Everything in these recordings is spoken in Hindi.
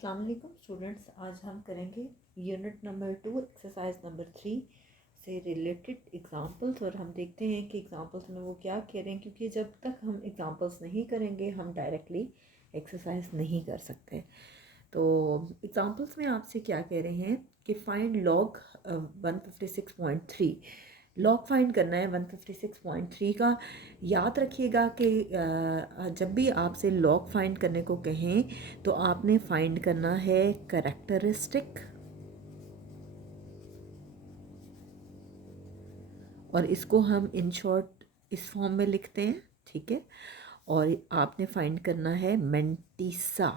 अस्सलाम वालेकुम स्टूडेंट्स, आज हम करेंगे यूनिट नंबर 2 एक्सरसाइज नंबर 3 से रिलेटेड एग्जांपल्स। और हम देखते हैं कि एग्जांपल्स में वो क्या कह रहे हैं, क्योंकि जब तक हम एग्जांपल्स नहीं करेंगे हम डायरेक्टली एक्सरसाइज नहीं कर सकते। तो एग्जांपल्स में आपसे क्या कह रहे हैं कि फाइंड लॉग 156.3। लॉग फाइंड करना है 156.3 का। याद रखिएगा कि जब भी आपसे लॉग फाइंड करने को कहें तो आपने फाइंड करना है करेक्टरिस्टिक, और इसको हम इन शॉर्ट इस फॉर्म में लिखते हैं, ठीक है। और आपने फाइंड करना है मेंटिसा।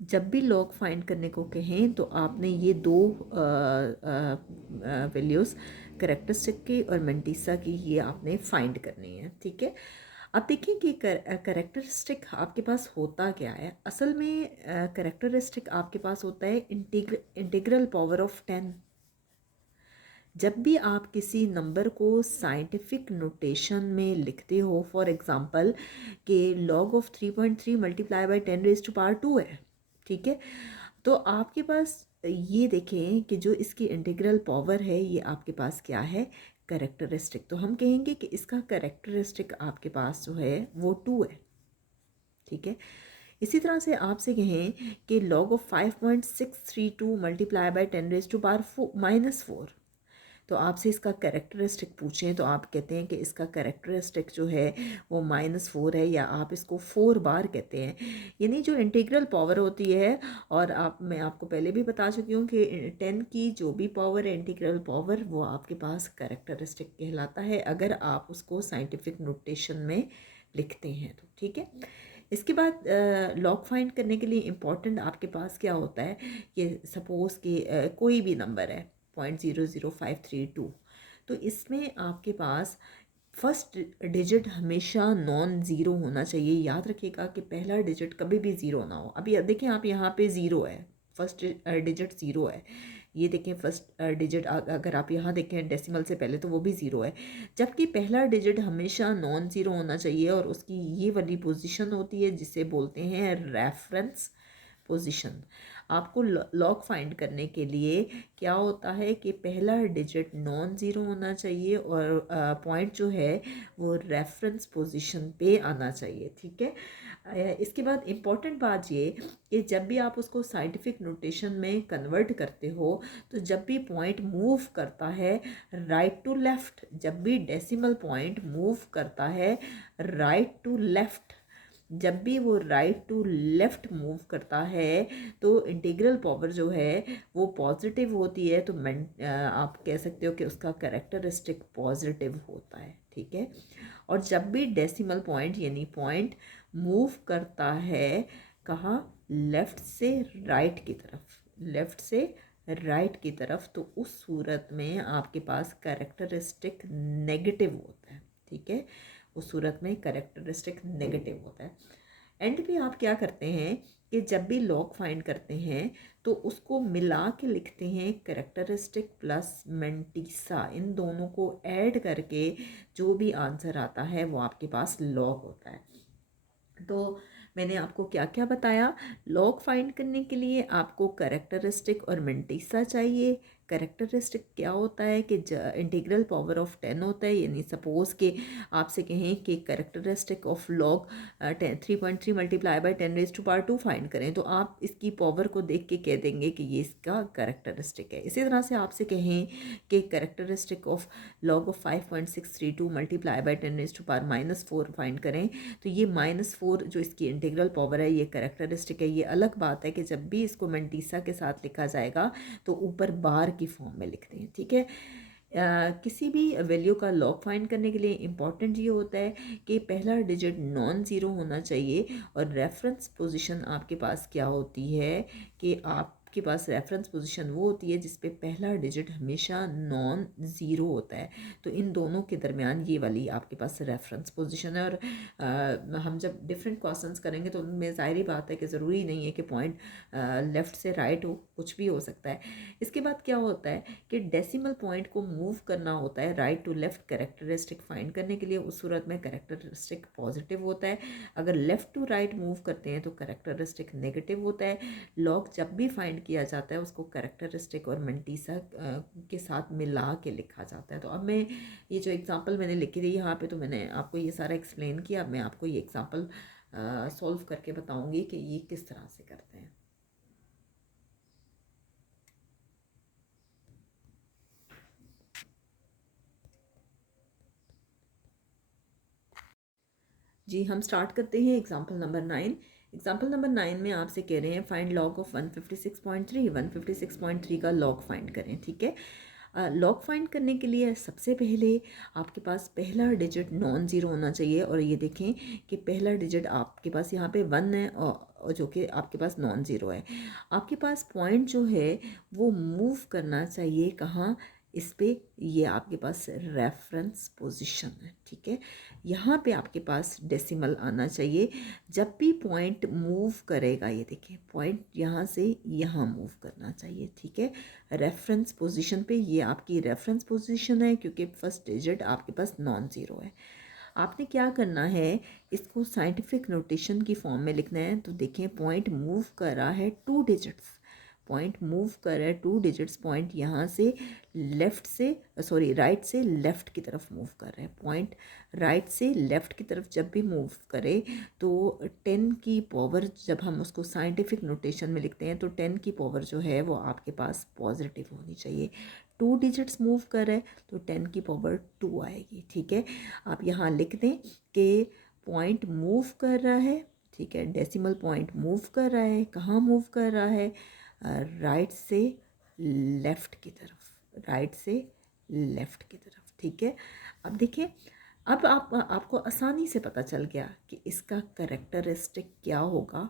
जब भी लॉग फाइंड करने को कहें तो आपने ये दो वैल्यूज़ करेक्टरिस्टिक की और मेंटिसा की ये आपने फाइंड करनी है, ठीक है। अब देखिए कि करेक्टरिस्टिक आपके पास होता क्या है। असल में करेक्टरिस्टिक आपके पास होता है इंटीग्रल पावर ऑफ 10। जब भी आप किसी नंबर को साइंटिफिक नोटेशन में लिखते हो, फॉर एग्जांपल कि लॉग ऑफ 3.3 मल्टीप्लाई बाई 10⁻² है, ठीक है। तो आपके पास ये देखें कि जो इसकी इंटीग्रल पावर है ये आपके पास क्या है, करेक्टरिस्टिक। तो हम कहेंगे कि इसका करेक्टरिस्टिक आपके पास जो है वो 2 है, ठीक है। इसी तरह से आपसे कहें कि लॉग ऑफ 5.632 मल्टीप्लाई बाई 10⁻⁻⁻⁴ तो आपसे इसका करेक्टरिस्टिक पूछें तो आप कहते हैं कि इसका करेक्टरिस्टिक जो है वो -4 है, या आप इसको 4 बार कहते हैं। यानी जो इंटीग्रल पावर होती है, और मैं आपको पहले भी बता चुकी हूँ कि 10 की जो भी पावर है इंटीग्रल पावर, वो आपके पास करेक्टरिस्टिक कहलाता है अगर आप उसको साइंटिफिक नोटेशन में लिखते हैं तो, ठीक है। इसके बाद लॉग फाइंड करने के लिए इम्पॉर्टेंट आपके पास क्या होता है कि सपोज़ कि कोई भी नंबर है 0.00532, तो इसमें आपके पास फर्स्ट डिजिट हमेशा नॉन ज़ीरो होना चाहिए। याद रखिएगा कि पहला डिजिट कभी भी ज़ीरो ना हो। अभी देखें आप, यहाँ पे ज़ीरो है, फर्स्ट डिजिट ज़ीरो है। ये देखें फर्स्ट डिजिट अगर आप यहाँ देखें डेसिमल से पहले तो वो भी ज़ीरो है, जबकि पहला डिजिट हमेशा नॉन ज़ीरो होना चाहिए। और उसकी ये वाली पोजीशन होती है जिसे बोलते हैं रेफरेंस पोजीशन। आपको लॉग फाइंड करने के लिए क्या होता है कि पहला डिजिट नॉन ज़ीरो होना चाहिए और पॉइंट जो है वो रेफरेंस पोजीशन पे आना चाहिए, ठीक है। इसके बाद इम्पॉर्टेंट बात ये कि जब भी आप उसको साइंटिफिक नोटेशन में कन्वर्ट करते हो तो जब भी पॉइंट मूव करता है राइट टू लेफ़्ट, जब भी डेसिमल पॉइंट मूव करता है राइट टू लेफ़्ट, जब भी वो राइट टू लेफ़्ट मूव करता है तो इंटीग्रल पावर जो है वो पॉजिटिव होती है। तो आप कह सकते हो कि उसका करेक्टरिस्टिक पॉजिटिव होता है, ठीक है। और जब भी डेसिमल पॉइंट यानी पॉइंट मूव करता है कहाँ, लेफ़्ट से राइट की तरफ, लेफ़्ट से राइट की तरफ, तो उस सूरत में आपके पास करेक्टरिस्टिक नेगेटिव होता है, ठीक है। उस सूरत में करेक्टरिस्टिक नेगेटिव होता है। एंड पे आप क्या करते हैं कि जब भी लॉग फाइंड करते हैं तो उसको मिला के लिखते हैं करेक्टरिस्टिक प्लस मेंटिसा। इन दोनों को ऐड करके जो भी आंसर आता है वो आपके पास लॉग होता है। तो मैंने आपको क्या क्या बताया। लॉग फाइंड करने के लिए आपको करेक्टरिस्टिक और मेंटिसा चाहिए। करेक्टरिस्टिक क्या होता है कि इंटीग्रल पावर ऑफ 10 होता है, यानी सपोज़ कि आपसे कहें कि characteristic of log 3.3 multiply by 10⁻² find करें तो आप इसकी पावर को देख के कह देंगे कि ये इसका करेक्टरिस्टिक है। इसी तरह से आपसे कहें कि characteristic of log of 5.632 multiply by 10⁻⁻⁴ find करें तो ये -4 जो इसकी इंटीग्रल पावर है ये करेक्टरिस्टिक है। ये अलग बात है कि जब भी इसको मेंटिसा के साथ लिखा जाएगा तो ऊपर बार की फॉर्म में लिखते हैं, ठीक है। किसी भी वैल्यू का लॉग फाइंड करने के लिए इम्पॉर्टेंट ये होता है कि पहला डिजिट नॉन ज़ीरो होना चाहिए और रेफरेंस पोजीशन आपके पास क्या होती है कि आप आपके पास रेफरेंस पोजीशन वो होती है जिस पे पहला डिजिट हमेशा नॉन ज़ीरो होता है। तो इन दोनों के दरमियान ये वाली आपके पास रेफरेंस पोजीशन है। और हम जब डिफरेंट क्वेश्चंस करेंगे तो उनमें ज़ाहिर बात है कि ज़रूरी नहीं है कि पॉइंट लेफ़्ट से राइट हो, कुछ भी हो सकता है। इसके बाद क्या होता है कि डेसिमल पॉइंट को मूव करना होता है right to left characteristic find करने के लिए। उस सूरत में कैरेक्टरिस्टिक पॉजिटिव होता है। अगर लेफ़्ट टू राइट मूव करते हैं तो कैरेक्टरिस्टिक नेगेटिव होता है। लॉग जब भी फाइंड किया जाता है उसको कैरेक्टरिस्टिक और मेंटीसा के साथ मिला के लिखा जाता है। तो अब मैं ये जो एग्जांपल मैंने लिखी थी यहाँ पे, तो मैंने आपको ये सारा एक्सप्लेन किया। अब मैं आपको ये एग्जांपल सॉल्व करके बताऊंगी कि ये किस तरह से करते हैं। जी, हम स्टार्ट करते हैं एग्जांपल नंबर 9। एग्जांपल नंबर 9 में आपसे कह रहे हैं फाइंड लॉग ऑफ 156.3। 156.3 का लॉग फाइंड करें, ठीक है। लॉग फाइंड करने के लिए सबसे पहले आपके पास पहला डिजिट नॉन ज़ीरो होना चाहिए। और ये देखें कि पहला डिजिट आपके पास यहाँ पे 1 है और जो कि आपके पास नॉन ज़ीरो है। आपके पास पॉइंट जो है वो मूव करना चाहिए कहाँ, इस पे, ये आपके पास रेफरेंस पोजीशन है, ठीक है। यहाँ पे आपके पास डेसिमल आना चाहिए जब भी पॉइंट मूव करेगा। ये देखिए पॉइंट यहाँ से यहाँ मूव करना चाहिए, ठीक है। रेफरेंस पोजीशन पे, ये आपकी रेफरेंस पोजीशन है क्योंकि फर्स्ट डिजिट आपके पास नॉन ज़ीरो है। आपने क्या करना है, इसको साइंटिफिक नोटेशन की फॉर्म में लिखना है। तो देखें पॉइंट मूव कर रहा है 2 डिजिट्स, पॉइंट मूव कर रहा है 2 डिजिट्स। पॉइंट यहाँ से लेफ़्ट से राइट से लेफ़्ट की तरफ मूव कर रहा है। पॉइंट राइट से लेफ़्ट की तरफ जब भी मूव करे तो 10 की पावर, जब हम उसको साइंटिफिक नोटेशन में लिखते हैं तो 10 की पावर जो है वो आपके पास पॉजिटिव होनी चाहिए। 2 डिजिट्स मूव कर रहे हैं तो 10 की पावर 2 आएगी, ठीक है। आप यहाँ लिख दें कि पॉइंट मूव कर रहा है, ठीक है। डेसिमल पॉइंट मूव कर रहा है, कहाँ मूव कर रहा है, राइट से लेफ़्ट की तरफ, राइट से लेफ़्ट की तरफ, ठीक है। अब देखिए, अब आपको आसानी से पता चल गया कि इसका कैरेक्टरिस्टिक क्या होगा,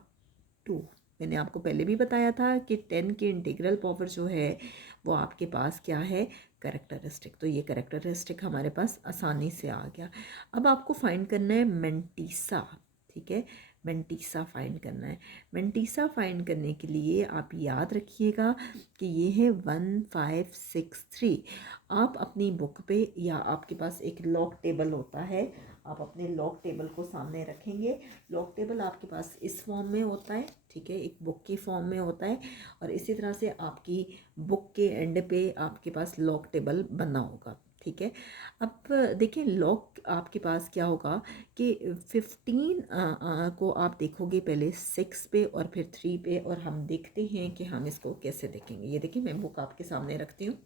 2। मैंने आपको पहले भी बताया था कि 10 की इंटीग्रल पावर जो है वो आपके पास क्या है, कैरेक्टरिस्टिक। तो ये कैरेक्टरिस्टिक हमारे पास आसानी से आ गया। अब आपको फाइंड करना है मेंटीसा, ठीक है। मेंटीसा फाइंड करना है। मेंटीसा फाइंड करने के लिए आप याद रखिएगा कि ये है 1563। आप अपनी बुक पे या आपके पास एक लॉग टेबल होता है, आप अपने लॉग टेबल को सामने रखेंगे। लॉग टेबल आपके पास इस फॉर्म में होता है, ठीक है, एक बुक की फॉर्म में होता है। और इसी तरह से आपकी बुक के एंड पे आपके पास लॉग टेबल बना होगा, ठीक है। अब देखिए लॉग आपके पास क्या होगा कि 15 को आप देखोगे पहले 6 पे और फिर 3 पे। और हम देखते हैं कि हम इसको कैसे देखेंगे। ये देखिए मैं बुक आपके सामने रखती हूँ,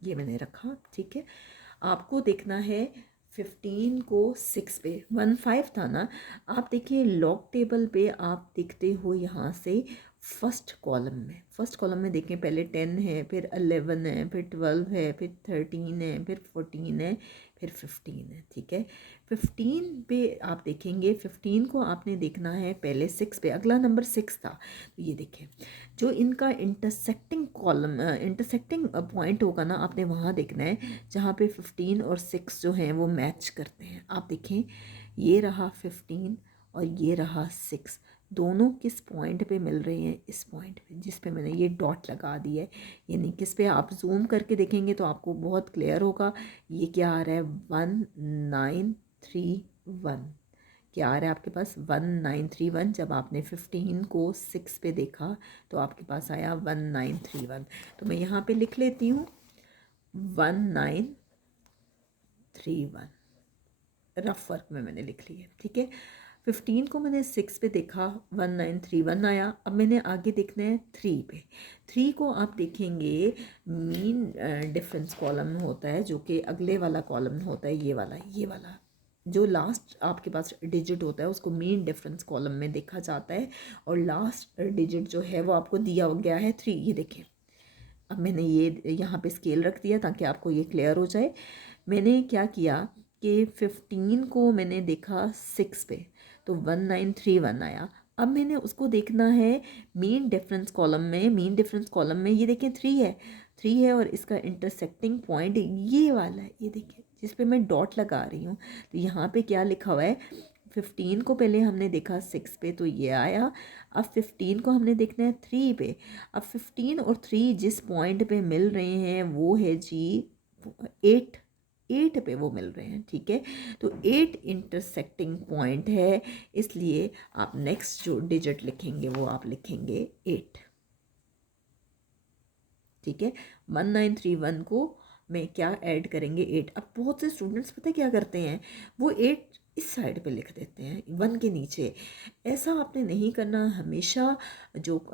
ये मैंने रखा, ठीक है। आपको देखना है 15 को 6 पे, 15 था ना। आप देखिए लॉग टेबल पे आप देखते हो यहाँ से फर्स्ट कॉलम में, फर्स्ट कॉलम में देखें पहले 10 है, फिर 11 है, फिर 12 है, फिर 13 है, फिर 14 है, फिर 15 है, ठीक है। 15 पे आप देखेंगे, 15 को आपने देखना है पहले 6 पे, अगला नंबर 6 था। तो ये देखें जो इनका इंटरसेक्टिंग कॉलम, इंटरसेक्टिंग पॉइंट होगा ना, आपने वहाँ देखना है जहाँ पे 15 और 6 जो हैं वो मैच करते हैं। आप देखें ये रहा 15 और ये रहा 6, दोनों किस पॉइंट पे मिल रहे हैं, इस पॉइंट पे जिस पे मैंने ये डॉट लगा दी है। यानी किस पे, आप जूम करके देखेंगे तो आपको बहुत क्लियर होगा। ये क्या आ रहा है, 1931, क्या आ रहा है आपके पास, 1931। जब आपने 15 को 6 पे देखा तो आपके पास आया 1931। तो मैं यहाँ पे लिख लेती हूँ 1931, रफ वर्क में मैंने लिख ली है, ठीक है। 15 को मैंने 6 पे देखा, 1931 आया। अब मैंने आगे देखना है 3 पे। 3 को आप देखेंगे मीन डिफरेंस कॉलम होता है, जो कि अगले वाला कॉलम होता है, ये वाला जो लास्ट आपके पास डिजिट होता है उसको मीन डिफरेंस कॉलम में देखा जाता है। और लास्ट डिजिट जो है वो आपको दिया गया है 3, ये देखें। अब मैंने ये यहाँ पे स्केल रख दिया ताकि आपको ये क्लियर हो जाए। मैंने क्या किया कि 15 को मैंने देखा 6 पे, तो 1931 आया। अब मैंने उसको देखना है मीन डिफरेंस कॉलम में। मीन डिफरेंस कॉलम में ये देखें 3 है और इसका इंटरसेक्टिंग पॉइंट ये वाला है, ये देखें जिस पे मैं डॉट लगा रही हूँ। तो यहाँ पे क्या लिखा हुआ है, 15 को पहले हमने देखा 6 पे तो ये आया, अब 15 को हमने देखना है 3 पे। अब 15 और 3 जिस पॉइंट पे मिल रहे हैं वो है जी 8, 8 पे वो मिल रहे हैं, ठीक है। तो 8 इंटरसेक्टिंग पॉइंट है, इसलिए आप नेक्स्ट जो डिजिट लिखेंगे वो आप लिखेंगे 8, ठीक है। 1931 को में क्या ऐड करेंगे 8। अब बहुत से स्टूडेंट्स पता है क्या करते हैं, वो 8 इस साइड पे लिख देते हैं 1 के नीचे। ऐसा आपने नहीं करना, हमेशा जो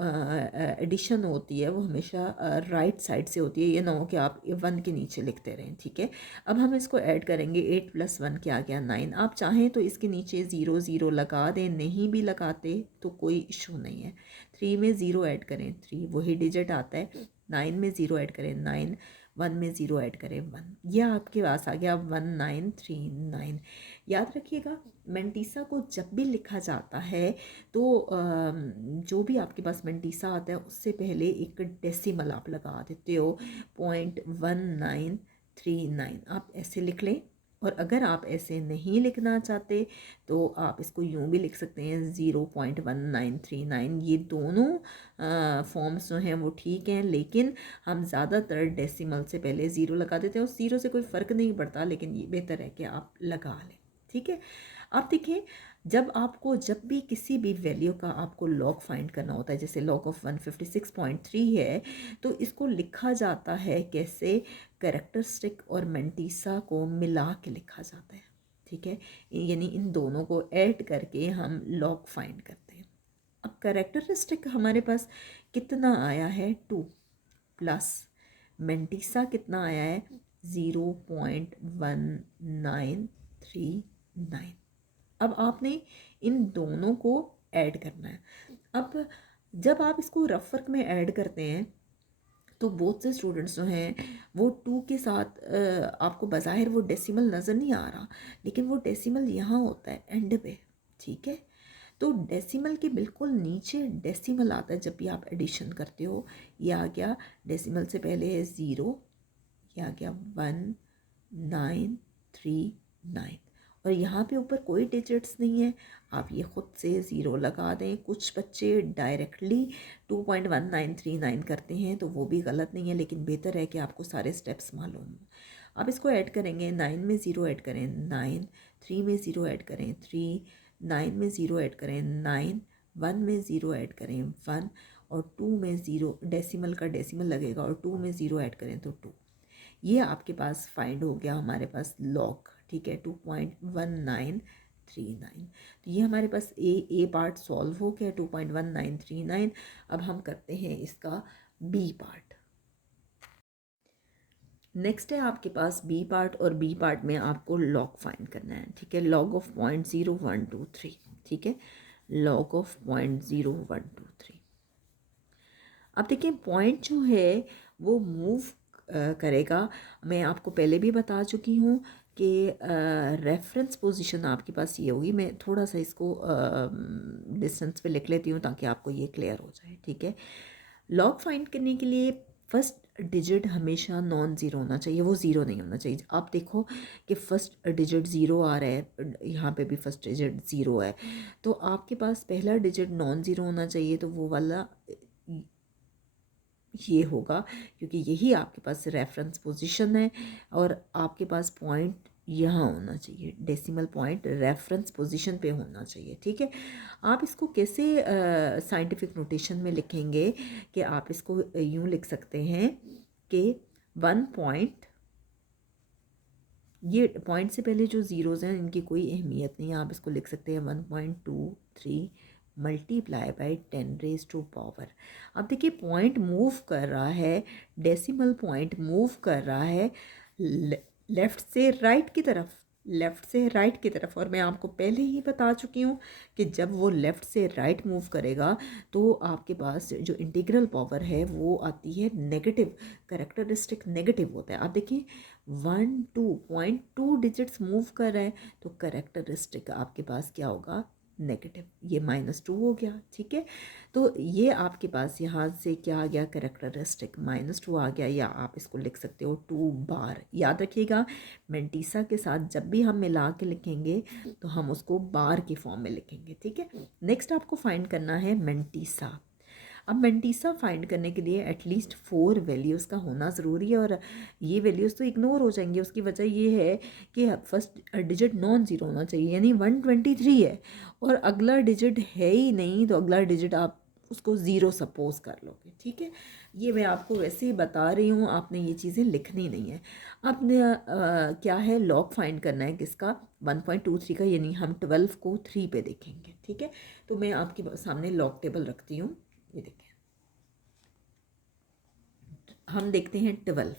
एडिशन होती है वो हमेशा राइट साइड से होती है, ये ना हो कि आप 1 के नीचे लिखते रहें, ठीक है। अब हम इसको ऐड करेंगे, 8 + 1 क्या गया 9। आप चाहें तो इसके नीचे 0 0 लगा दें, नहीं भी लगाते तो कोई इशू नहीं है। 3 में 0 ऐड करें 3, वही डिजिट आता है। 9 में 0 ऐड करें 9, 1 में 0 ऐड करें 1। यह आपके पास आ गया 1939। याद रखिएगा मेंटीसा को जब भी लिखा जाता है तो जो भी आपके पास मेंटीसा आता है उससे पहले एक डेसिमल आप लगा देते हो, 0.1939 आप ऐसे लिख लें। और अगर आप ऐसे नहीं लिखना चाहते तो आप इसको यूँ भी लिख सकते हैं 0.1939। ये दोनों फॉर्म्स जो हैं वो ठीक हैं, लेकिन हम ज़्यादातर डेसिमल से पहले ज़ीरो लगा देते हैं और ज़ीरो से कोई फ़र्क नहीं पड़ता, लेकिन ये बेहतर है कि आप लगा लें, ठीक है। आप देखिए जब भी किसी भी वैल्यू का आपको लॉग फाइंड करना होता है, जैसे लॉग ऑफ 156.3 है, तो इसको लिखा जाता है कैसे, कैरेक्टरिस्टिक और मेंटीसा को मिला के लिखा जाता है, ठीक है। यानी इन दोनों को ऐड करके हम लॉग फाइंड करते हैं। अब कैरेक्टरिस्टिक हमारे पास कितना आया है 2 प्लस मेंटीसा कितना आया है 0.1939। अब आपने इन दोनों को ऐड करना है। अब जब आप इसको रफ वर्क में ऐड करते हैं तो बहुत से स्टूडेंट्स जो हैं वो 2 के साथ आपको बज़ाहिर वो डेसिमल नज़र नहीं आ रहा, लेकिन वो डेसिमल यहाँ होता है एंड पे, ठीक है। तो डेसिमल के बिल्कुल नीचे डेसिमल आता है जब भी आप एडिशन करते हो। ये आ गया डेसिमल से पहले है 0, ये आ गया 1939 और यहाँ पे ऊपर कोई डिजिट्स नहीं है, आप ये ख़ुद से 0 लगा दें। कुछ बच्चे डायरेक्टली 2.1939 करते हैं तो वो भी गलत नहीं है, लेकिन बेहतर है कि आपको सारे स्टेप्स मालूम हो। आप इसको ऐड करेंगे, 9 में 0 ऐड करें 9, 3 में 0 ऐड करें 3, 9 में 0 ऐड करें 9, 1 में 0 ऐड करें 1 और 2 में 0 डेसिमल का डेसिमल लगेगा और 2 में 0 ऐड करें तो 2। ये आपके पास फाइंड हो गया हमारे पास लॉग, ठीक है, 2.1939। तो ये हमारे पास ए पार्ट सॉल्व हो गया 2.1939। अब हम करते हैं इसका बी पार्ट। नेक्स्ट है आपके पास बी पार्ट और बी पार्ट में आपको लॉग फाइंड करना है, ठीक है। लॉग ऑफ 0.0123, ठीक है, लॉग ऑफ 0.0123। अब देखिए पॉइंट जो है वो मूव करेगा। मैं आपको पहले भी बता चुकी हूँ कि रेफरेंस पोजीशन आपके पास ये होगी। मैं थोड़ा सा इसको डिस्टेंस पे लिख लेती हूँ ताकि आपको ये क्लियर हो जाए, ठीक है। लॉग फाइंड करने के लिए फर्स्ट डिजिट हमेशा नॉन ज़ीरो होना चाहिए, वो ज़ीरो नहीं होना चाहिए। आप देखो कि फ़र्स्ट डिजिट ज़ीरो आ रहा है, यहाँ पे भी फर्स्ट डिजिट ज़ीरो है, तो आपके पास पहला डिजिट नॉन ज़ीरो होना चाहिए, तो वो वाला ये होगा क्योंकि यही आपके पास रेफरेंस पोजीशन है और आपके पास पॉइंट यहाँ होना चाहिए, डेसिमल पॉइंट रेफरेंस पोजीशन पे होना चाहिए, ठीक है। आप इसको कैसे साइंटिफिक नोटेशन में लिखेंगे कि आप इसको यूँ लिख सकते हैं कि 1 पॉइंट, ये पॉइंट से पहले जो ज़ीरोज़ हैं इनकी कोई अहमियत नहीं है, आप इसको लिख सकते हैं 1.23 मल्टीप्लाई बाई 10⁻⁴। अब देखिए पॉइंट मूव कर रहा है, डेसिमल पॉइंट मूव कर रहा है लेफ़्ट से राइट की तरफ, लेफ़्ट से राइट की तरफ। और मैं आपको पहले ही बता चुकी हूँ कि जब वो लेफ़्ट से राइट मूव करेगा तो आपके पास जो इंटीग्रल पावर है वो आती है नेगेटिव, कैरेक्टरिस्टिक नेगेटिव होता है। आप देखिए 1 2.2 डिजिट्स मूव कर रहे हैं तो कैरेक्टरिस्टिक आपके पास क्या होगा नेगेटिव, ये -2 हो गया। ठीक है, तो ये आपके पास यहाँ से क्या आ गया, करेक्टरिस्टिक -2 आ गया, या आप इसको लिख सकते हो 2 बार। याद रखिएगा मेंटीसा के साथ जब भी हम मिला के लिखेंगे तो हम उसको बार की फॉर्म में लिखेंगे। ठीक है, नेक्स्ट आपको फाइंड करना है मेंटीसा। अब मेंटीसा फाइंड करने के लिए एटलीस्ट 4 वैल्यूज़ का होना ज़रूरी है, और ये वैल्यूज़ तो इग्नोर हो जाएंगी। उसकी वजह ये है कि फर्स्ट डिजिट नॉन ज़ीरो होना चाहिए, यानी 123 है और अगला डिजिट है ही नहीं, तो अगला डिजिट आप उसको ज़ीरो सपोज कर लोगे। ठीक है, ये मैं आपको वैसे ही बता रही हूँ, आपने ये चीज़ें लिखनी नहीं है। आपने क्या है, लॉग फाइंड करना है किसका, 1.23 का, यानी हम 12 को 3 पे देखेंगे। ठीक है, तो मैं आपके सामने लॉग टेबल रखती हूँ, ये देखें। हम देखते हैं 12,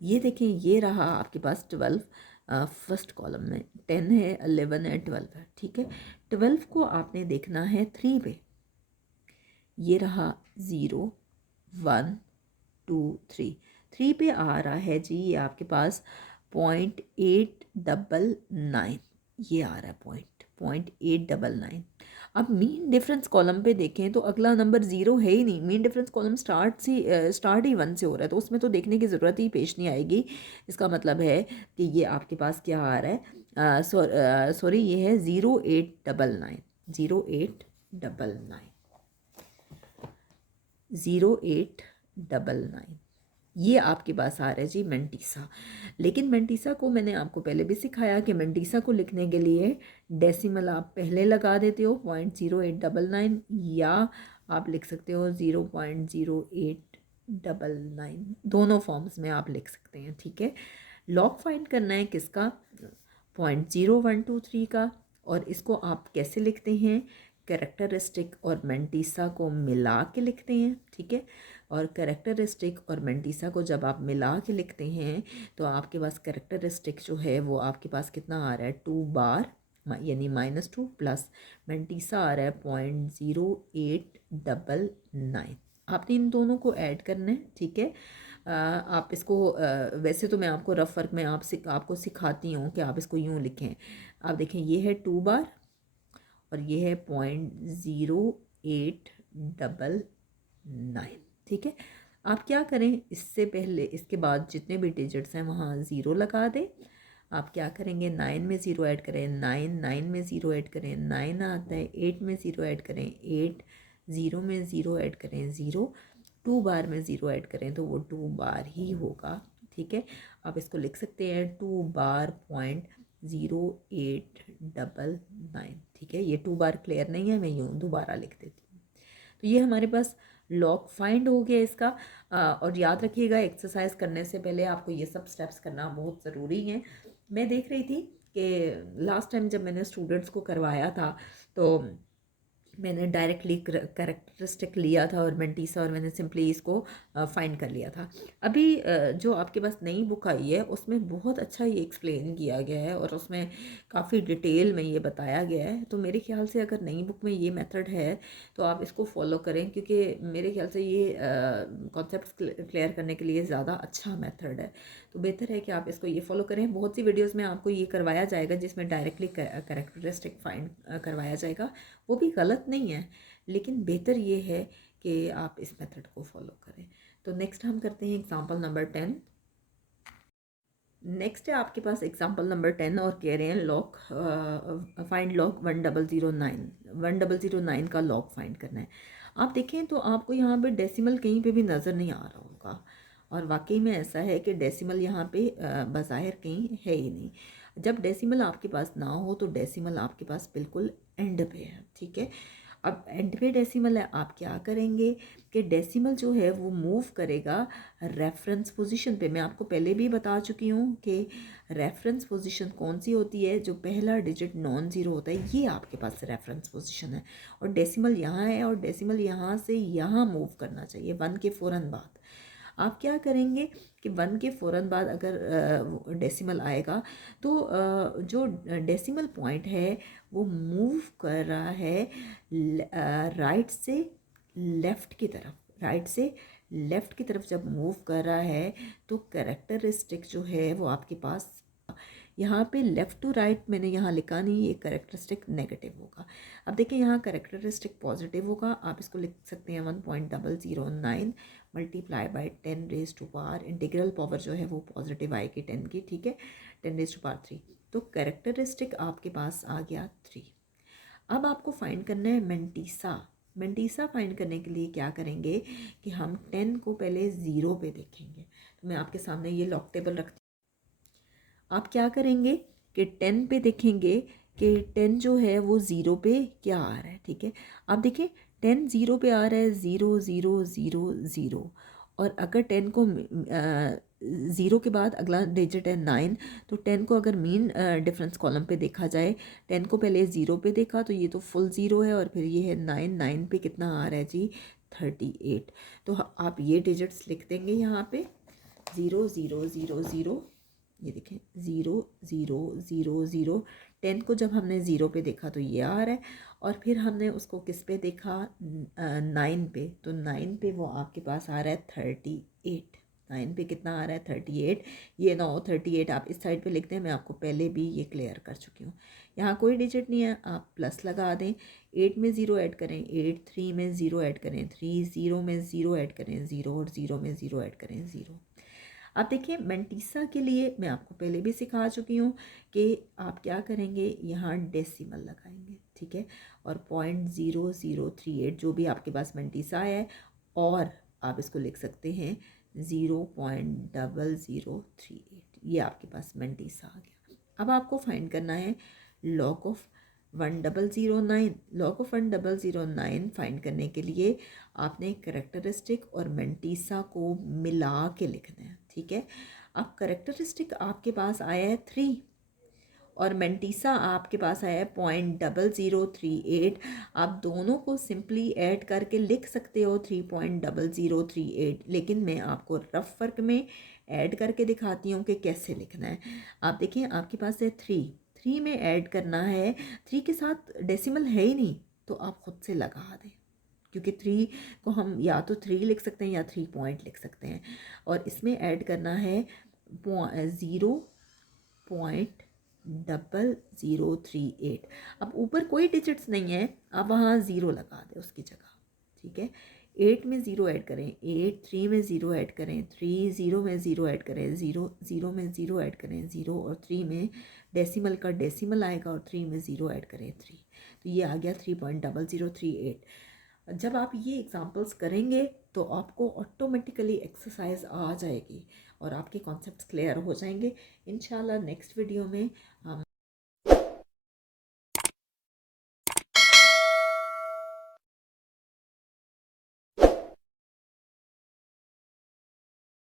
ये देखें, ये रहा आपके पास 12 फर्स्ट कॉलम में, 10 है, 11 है, 12 है। ठीक है, 12 को आपने देखना है 3 पे, ये रहा 0 1 2 3, 3 पे आ रहा है जी, ये आपके पास 0.899, ये आ रहा है 0.899। अब मीन डिफरेंस कॉलम पे देखें तो अगला नंबर 0 है ही नहीं, मीन डिफरेंस कॉलम स्टार्ट ही 1 से हो रहा है, तो उसमें तो देखने की ज़रूरत ही पेश नहीं आएगी। इसका मतलब है कि ये आपके पास क्या आ रहा है, सॉरी ये है 0899, 0899, 0899, ये आपके पास आ रहा है जी मेंटीसा। लेकिन मेंटीसा को मैंने आपको पहले भी सिखाया कि मेंटीसा को लिखने के लिए डेसिमल आप पहले लगा देते हो 0.0899, या आप लिख सकते हो 0.0899, दोनों फॉर्म्स में आप लिख सकते हैं। ठीक है, लॉग फाइंड करना है किसका, 0.0123 का, और इसको आप कैसे लिखते हैं, कैरेक्टरिस्टिक और मेंटीसा को मिला के लिखते हैं। ठीक है, और कैरेक्टरिस्टिक और मेंटीसा को जब आप मिला के लिखते हैं तो आपके पास कैरेक्टरिस्टिक जो है वो आपके पास कितना आ रहा है, 2 बार, यानी -2, प्लस मेंटीसा आ रहा है 0.0899। आपने इन दोनों को ऐड करना है। ठीक है, आप इसको वैसे तो मैं आपको रफ वर्क में आपको सिखाती हूँ कि आप इसको यूँ लिखें। आप देखें, ये है 2 बार और ये है 0.0899। ठीक है, आप क्या करें, इससे पहले इसके बाद जितने भी डिजिट्स हैं वहाँ 0 लगा दें। आप क्या करेंगे, 9 में 0 ऐड करें, 9 में 0 ऐड करें, 9 आता है, 8 में 0 ऐड करें, 8, 0 में 0 ऐड करें, 0, 2 बार में 0 ऐड करें तो वो 2 बार ही होगा। ठीक है, आप इसको लिख सकते हैं 2 बार 0.0899। ठीक है, ये 2 बार क्लियर नहीं है, मैं यूँ दोबारा लिख देती हूँ। तो ये हमारे पास लॉग फाइंड हो गया इसका। और याद रखिएगा एक्सरसाइज करने से पहले आपको ये सब स्टेप्स करना बहुत ज़रूरी है। मैं देख रही थी कि लास्ट टाइम जब मैंने स्टूडेंट्स को करवाया था तो मैंने डायरेक्टली करेक्टरिस्टिक लिया था और मेंटीसा, और मैंने सिंपली इसको फाइंड कर लिया था। अभी जो आपके पास नई बुक आई है उसमें बहुत अच्छा ये एक्सप्लेन किया गया है और उसमें काफ़ी डिटेल में ये बताया गया है। तो मेरे ख्याल से अगर नई बुक में ये मेथड है तो आप इसको फॉलो करें, क्योंकि मेरे ख्याल से ये कॉन्सेप्ट क्लियर करने के लिए ज़्यादा अच्छा मेथड है। तो बेहतर है कि आप इसको ये फॉलो करें। बहुत सी वीडियोज़ में आपको ये करवाया जाएगा जिसमें डायरेक्टली करेक्टरिस्टिक फाइंड करवाया जाएगा, वो भी गलत नहीं है, लेकिन बेहतर ये है कि आप इस मेथड को फॉलो करें। तो नेक्स्ट हम करते हैं एग्जांपल नंबर 10। नेक्स्ट है आपके पास एग्जांपल नंबर 10 और कह रहे हैं लॉग फाइंड लॉग 1009 का लॉग फाइंड करना है। आप देखें तो आपको यहाँ पे डेसिमल कहीं पे भी नज़र नहीं आ रहा होगा, और वाकई में ऐसा है कि डेसिमल यहाँ पे बज़ाहिर कहीं है ही नहीं। जब डेसिमल आपके पास ना हो तो डेसिमल आपके पास बिल्कुल एंड पे है। ठीक है, अब एंड पे डेसिमल है, आप क्या करेंगे कि डेसिमल जो है वो मूव करेगा रेफरेंस पोजीशन पे। मैं आपको पहले भी बता चुकी हूँ कि रेफरेंस पोजीशन कौन सी होती है, जो पहला डिजिट नॉन ज़ीरो होता है, ये आपके पास रेफरेंस पोजीशन है। और डेसिमल यहाँ है और डेसिमल यहाँ से यहाँ मूव करना चाहिए 1 के फ़ौरन बाद। आप क्या करेंगे कि 1 के फ़ौरन बाद अगर डेसिमल आएगा तो जो डेसिमल पॉइंट है वो मूव कर रहा है राइट से लेफ़्ट की तरफ। राइट से लेफ़्ट की तरफ जब मूव कर रहा है तो कैरेक्टरिस्टिक जो है वो आपके पास, यहाँ पे लेफ़्ट टू राइट मैंने यहाँ लिखा नहीं, ये करेक्टरिस्टिक नेगेटिव होगा। अब देखिए यहाँ करेक्टरिस्टिक पॉजिटिव होगा, आप इसको लिख सकते हैं 1.009 multiply by 10 raise to power, integral power जो है वो पॉजिटिव आएगी 10 की, ठीक है, 10 रेज टू पावर 3। तो करेक्टरिस्टिक आपके पास आ गया 3। अब आपको फाइंड करना है मेंटीसा। मेंटीसा फाइंड करने के लिए क्या करेंगे कि हम 10 को पहले 0 पे देखेंगे। तो मैं आपके सामने ये लॉग टेबल रखती हूँ। आप क्या करेंगे कि 10 पे देखेंगे कि 10 जो है वो 0 पे क्या आ रहा है, ठीक है। आप देखिए 10 0 पे आ रहा है 0 0 0 0, और अगर 10 को 0 के बाद अगला डिजिट है 9, तो 10 को अगर मीन डिफरेंस कॉलम पे देखा जाए, 10 को पहले 0 पे देखा तो ये तो फुल 0 है, और फिर ये है 9, 9 पे कितना आ रहा है जी 38। तो आप ये डिजिट्स लिख देंगे यहाँ पे 0 0 0 0, ये देखें 0 0 0 0। 10 को जब हमने 0 पे देखा तो ये आ रहा है, और फिर हमने उसको किस पे देखा 9 पे, तो 9 पे वो आपके पास आ रहा है 38। 9 पे कितना आ रहा है 38। ये ना हो 38 आप इस साइड पे लिखते हैं, मैं आपको पहले भी ये क्लियर कर चुकी हूँ। यहाँ कोई डिजिट नहीं है, आप प्लस लगा दें। 8 में 0 ऐड करें 8, 3 में 0 ऐड करें 3, 0 में 0 ऐड करें 0, और 0 में 0 ऐड करें 0। अब देखिए मेंटीसा के लिए मैं आपको पहले भी सिखा चुकी हूँ कि आप क्या करेंगे, यहाँ डेसिमल लगाएंगे, ठीक है, और 0.0038 जो भी आपके पास मेंटीसा है, और आप इसको लिख सकते हैं 0.0038, ये आपके पास मेंटीसा आ गया। अब आपको फाइंड करना है log of 1009। Log of 1009 find करने के लिए आपने करेक्टरिस्टिक और मेंटीसा को मिला के लिखना है, ठीक है। अब करेक्टरिस्टिक आपके पास आया है 3, और मेंटीसा आपके पास आया है 0.0038। आप दोनों को सिंपली ऐड करके लिख सकते हो 3.0038, लेकिन मैं आपको रफ वर्क में ऐड करके दिखाती हूँ कि कैसे लिखना है। आप देखिए आपके पास है 3 में ऐड करना है, 3 के साथ डेसिमल है ही नहीं, तो आप खुद से लगा दें, क्योंकि 3 को हम या तो 3 लिख सकते हैं या 3 पॉइंट लिख सकते हैं, और इसमें ऐड करना है 0.0038। अब ऊपर कोई डिजिट्स नहीं है, आप वहाँ 0 लगा दें उसकी जगह, ठीक है। 8 में 0 ऐड करें 8, 3 में 0 ऐड करें 3, 0 में 0 ऐड करें 0, 0 में 0 ऐड करें 0, और 3 में डेसिमल का डेसिमल आएगा, और 3 में 0 ऐड करें 3, तो ये आ गया 3.0038। जब आप ये एग्जांपल्स करेंगे तो आपको ऑटोमेटिकली एक्सरसाइज आ जाएगी और आपके कॉन्सेप्ट्स क्लियर हो जाएंगे। इंशाल्लाह नेक्स्ट वीडियो में हम